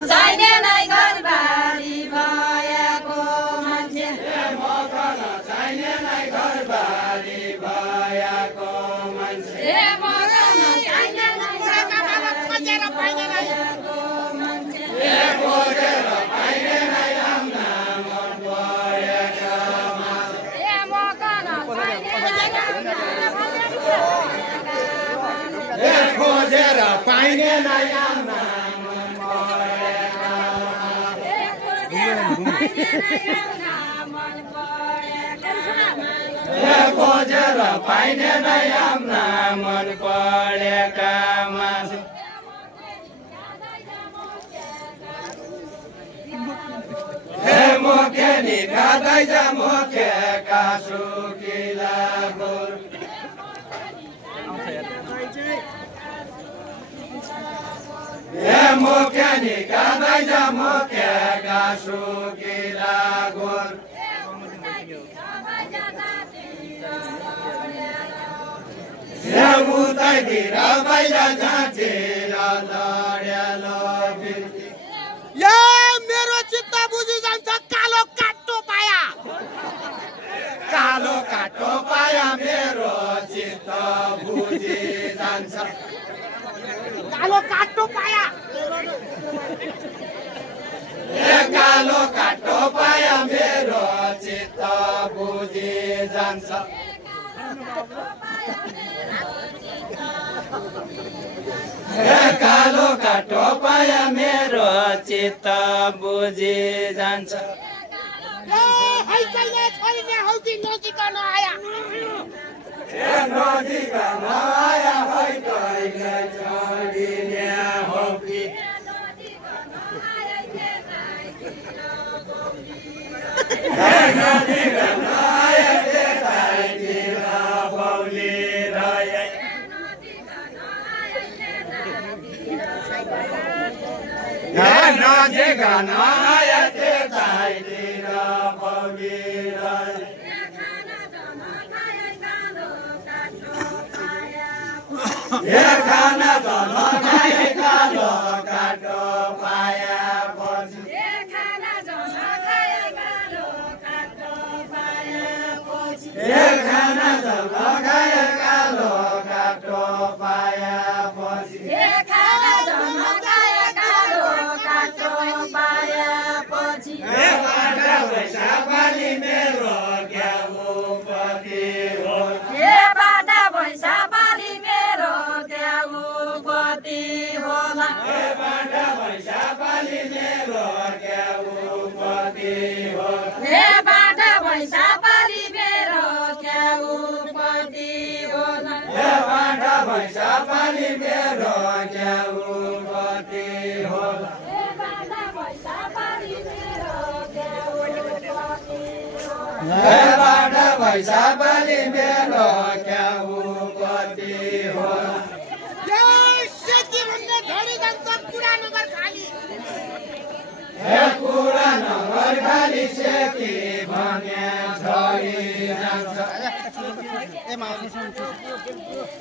चाहिने नै घरबारी भएको मान्छे मकन चाहिने नै घरबारी भएको मान्छे मकन चाहिने नै खोजेर पाइने नै खोजेर पाइने नै आम्ना मन परेका मान्छे मकन खोजेर पाइने नै आम्ना खोजेर पाइने नै आम्ना मन परेका मान्छे हे मोखेनी खाँदै जा मोखेका सुकिला गोर हे मोखेनी खाँदै जा मोखेका सुकिला गोर उतैतिर बाहिर झाँचेर लड्यालो बिर्ती या मेरो चित्त बुझी जान्छ कालो काट्टो पाया कालो काटो पाया मेरो चित्त बुझी जान्छ कालो काट्टो पाया कालो काटो पाया मेरो चित्त बुझी जान्छ कालो काटो पाया मेरो चित्त बुझी जान्छ है कहिले छोडिने हौ कि नजिकन आया नजिकन आया है कहिले छोडिने हौ कि नजिकन आया त्यतैतिर बौलिरहे नजिकन आया त्यतैतिर बौलिरहे खाना त नखाए कालो काटो पाएपछि खाना त नखाए कालो काटो पाएपछि खाना त नखाए कालो काटो पाएपछि खाना त नखाए कालो काटो पाएपछि पैसा पानी मेरो ग्याउपति हो बाटा पैसा पाली मेरो ग्याउपति होला बाटा पैसा पानी मेरो ग्याउपति हो बाटा पैसा पाली मेरो ग्याउपति होला बाटा पैसा पानी मेरो ग्याउपति होला बाटा पैसा पाली मेरो ग्याउपति बाटा पैसा पानी मेरो ग्याउपति होला सेती भन्ने झडी जान्छ पुरा नगर खाली पुरा नगर खाली सेती भन्ने झडी जान्छ